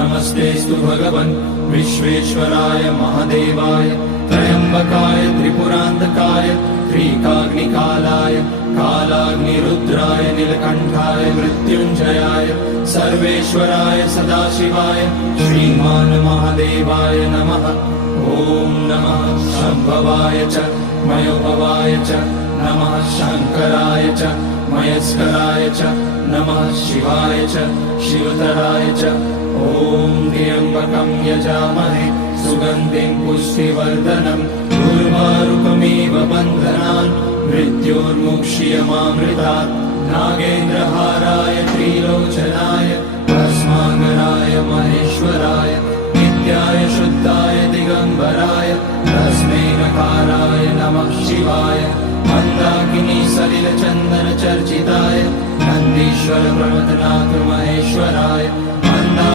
नमस्तेऽस्तु भगवन् विश्वेश्वराय महादेवाय त्र्यम्बकाय त्रिपुरान्तकाय त्रिकाग्निकालाय कालाग्निरुद्राय नीलकण्ठाय मृत्युञ्जयाय सर्वेश्वराय सदाशिवाय श्रीमान् महादेवाय नमः। ॐ नमः शम्भवाय च मयोभवाय च नमः शङ्कराय च मयस्कराय च नमः शिवाय च शिवतराय च। ॐ त्र्यम्बकं यजामहे सुगन्धिं पुष्टिवर्धनम् उर्वारुकमिव बन्धनान् मृत्योर्मुक्ष्यमामृतात्। नागेन्द्रहाराय त्रिलोचनाय भस्माङ्गराय